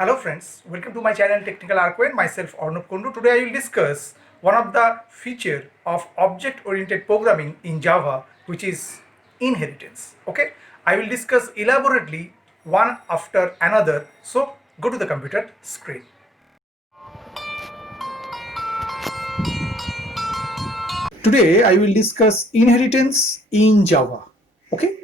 Hello friends, welcome to my channel Technical Arcane. Myself Arnab Kundu. Today I will discuss one of the feature of object-oriented programming in Java, which is inheritance. Okay, I will discuss elaborately one after another. So go to the computer screen. Today I will discuss inheritance in Java. Okay.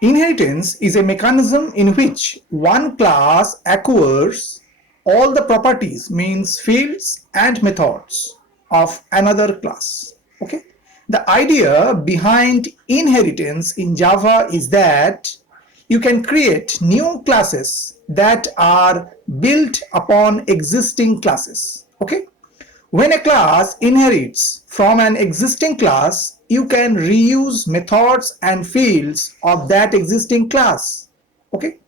Inheritance is a mechanism in which one class acquires all the properties, means fields and methods of another class. Okay. The idea behind inheritance in Java is that you can create new classes that are built upon existing classes. Okay. When a class inherits from an existing class, you can reuse methods and fields of that existing class. Okay?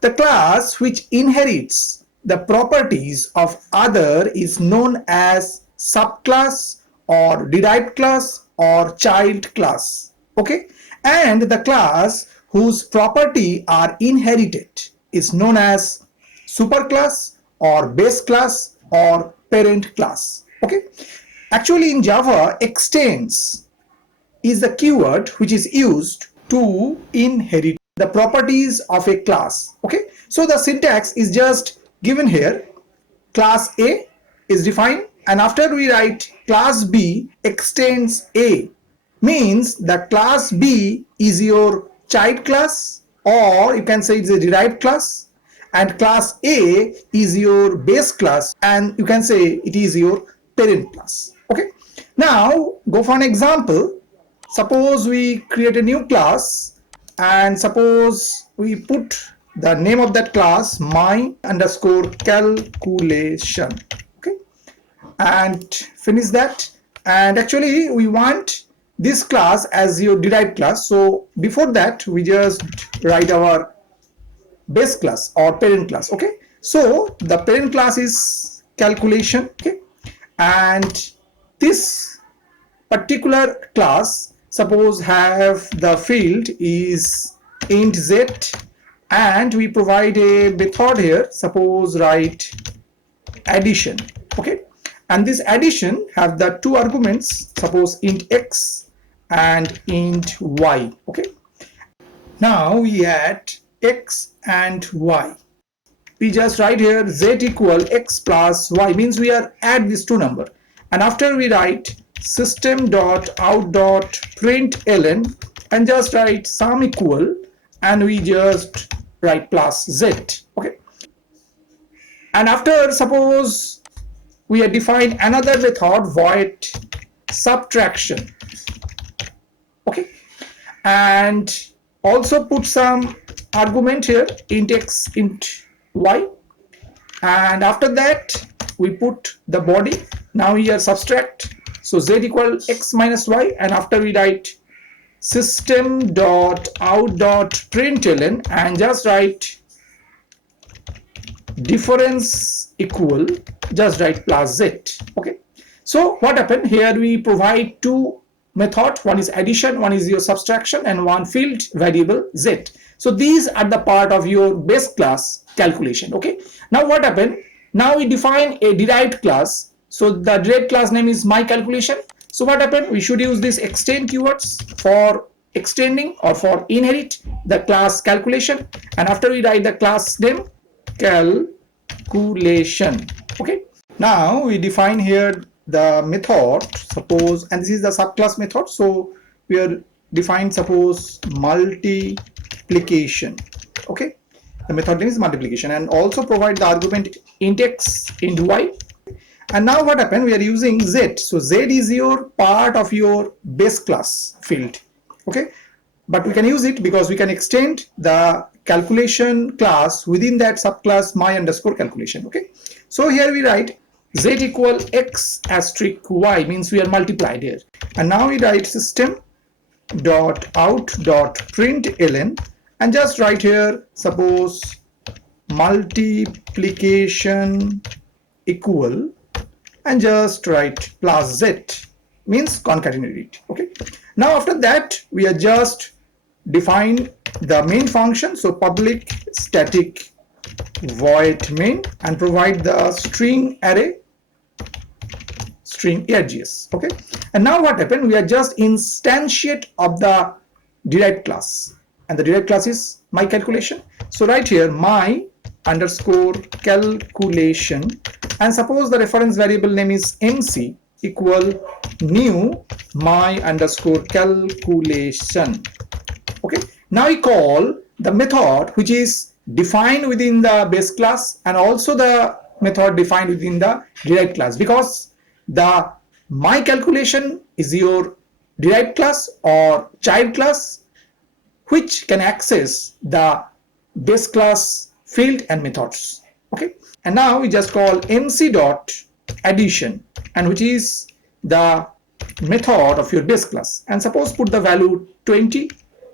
The class which inherits the properties of other is known as subclass or derived class or child class. Okay? And the class whose property are inherited is known as superclass or base class or parent class. Okay, actually in Java, extends is the keyword which is used to inherit the properties of a class. Okay, so the syntax is just given here. Class A is defined, and after we write class B extends A, means the class B is your child class, or you can say it's a derived class, and class A is your base class, and you can say it is your parent class. Okay, now go for an example. Suppose we create a new class, and suppose we put the name of that class my underscore calculation. Okay, and finish that. And actually we want this class as your derived class, so before that we just write our base class or parent class. Okay, so the parent class is calculation. Okay, and this particular class suppose have the field is int z, and we provide a method here, suppose write addition. Okay, and this addition have the two arguments, suppose int x and int y. Okay, now we add x and y. We just write here z equal x plus y, means we are add these two number, and after we write system dot out dot println and just write sum equal, and we just write plus z. Okay, and after suppose we have defined another method void subtraction. Okay, and also put some argument here int x int y, and after that we put the body. Now here subtract, so z equal x minus y, and after we write system dot out dot println and just write difference equal, just write plus z. Okay, so what happened here, we provide two method, one is addition, one is your subtraction, and one field variable z. So these are the part of your base class calculation. Okay, now what happened, now we define a derived class, so the derived class name is my calculation. So what happened, we should use this extend keywords for extending or for inherit the class calculation, and after we write the class name calculation. Okay, now we define here the method, suppose, and this is the subclass method, so we are defined suppose multiplication. Okay, the method name is multiplication, and also provide the argument int x int y. And now what happened, we are using z, so z is your part of your base class field. Okay, but we can use it because we can extend the calculation class within that subclass my underscore calculation. Okay, so here we write z equal x asterisk y, means we are multiplied here, and now we write system dot out dot println and just write here suppose multiplication equal, and just write plus z, means concatenate it. Okay, now after that we are just define the main function, so public static void main and provide the string array string args. Okay, and now what happened, we are just instantiate of the derived class, and the derived class is my calculation. So right here my underscore calculation, and suppose the reference variable name is mc equal new my underscore calculation. Okay, now we call the method which is defined within the base class and also the method defined within the derived class, because the my calculation is your derived class or child class which can access the base class field and methods. Okay, and now we just call mc dot addition, and which is the method of your base class, and suppose put the value 20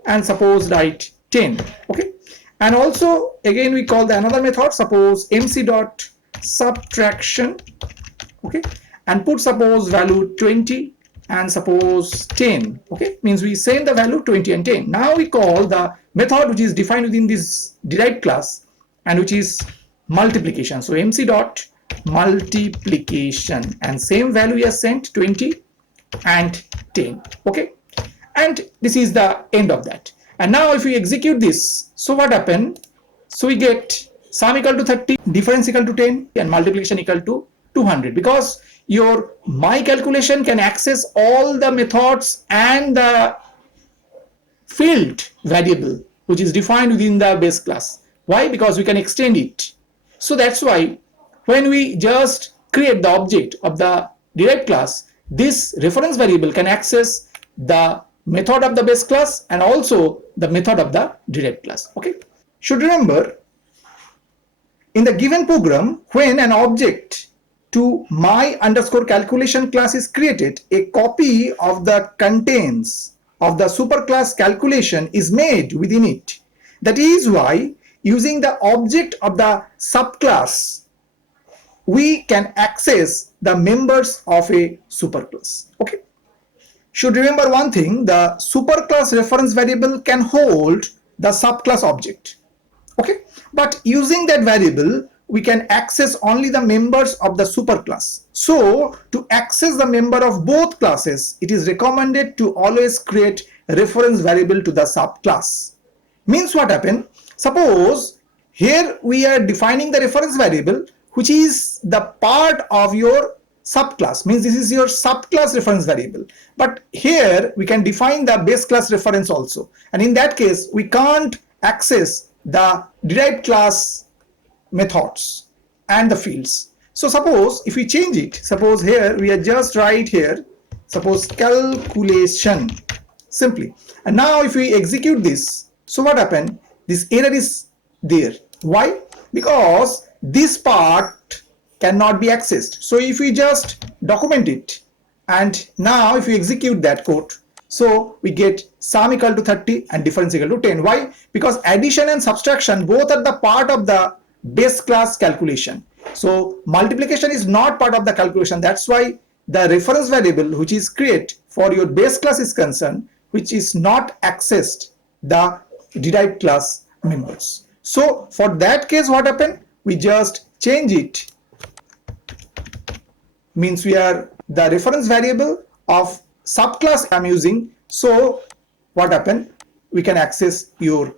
and suppose write 10. Okay, and also again we call the another method, suppose mc dot subtraction. Okay, and put suppose value 20 and suppose 10. Okay, means we send the value 20 and 10. Now we call the method which is defined within this derived class and which is multiplication. So mc dot multiplication, and same value we have sent 20 and 10. Okay, and this is the end of that. And now if we execute this, so what happened, so we get sum equal to 30, difference equal to 10, and multiplication equal to 200, because your my calculation can access all the methods and the field variable which is defined within the base class. Why? Because we can extend it. So that's why when we just create the object of the derived class, this reference variable can access the method of the base class and also the method of the derived class. Okay, should remember, in the given program, when an object to my underscore calculation class is created, a copy of the contents of the superclass calculation is made within it. That is why using the object of the subclass, we can access the members of a superclass. Okay, should remember one thing, the superclass reference variable can hold the subclass object. Okay, but using that variable we can access only the members of the superclass. So to access the member of both classes, it is recommended to always create a reference variable to the subclass. Means what happened, suppose here we are defining the reference variable which is the part of your subclass, means this is your subclass reference variable, but here we can define the base class reference also, and in that case we can't access the derived class methods and the fields. So suppose if we change it, suppose here we are just write here suppose calculation simply, and now if we execute this, so what happened, this error is there. Why? Because this part cannot be accessed. So if we just document it, and now if we execute that code, so we get sum equal to 30 and difference equal to 10. Why? Because addition and subtraction both are the part of the base class calculation. So multiplication is not part of the calculation. That's why the reference variable which is created for your base class is concerned, which is not accessed the derived class members. So for that case what happened, we just change it, means we are the reference variable of subclass I'm using. So what happened, we can access your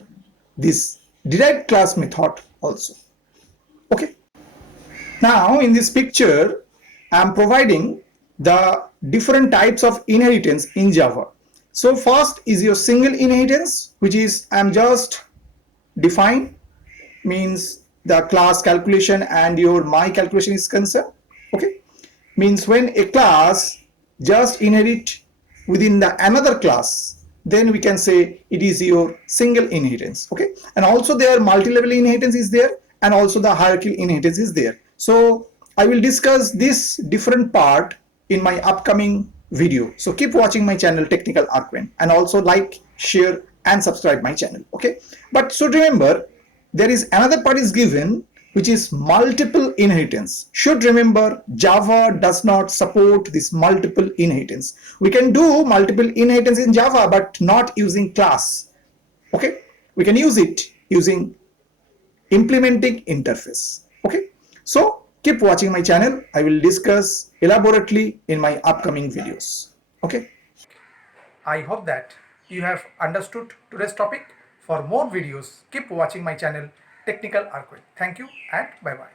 this derived class method also. Okay, now in this picture I'm providing the different types of inheritance in Java. So first is your single inheritance, which is I'm just define, means the class calculation and your my calculation is concerned. Okay, means when a class just inherit within the another class, then we can say it is your single inheritance. Okay, and also there multi-level inheritance is there, and also the hierarchical inheritance is there. So I will discuss this different part in my upcoming video. So keep watching my channel Technical Arquen, and also like, share and subscribe my channel. Okay, but so remember, there is another part is given which is multiple inheritance. Should remember, Java does not support this multiple inheritance. We can do multiple inheritance in Java but not using class. Okay, we can use it using implementing interface. Okay, so keep watching my channel. I will discuss elaborately in my upcoming videos. Okay, I hope that you have understood today's topic. For more videos, keep watching my channel Technical Arcade. Thank you and bye bye.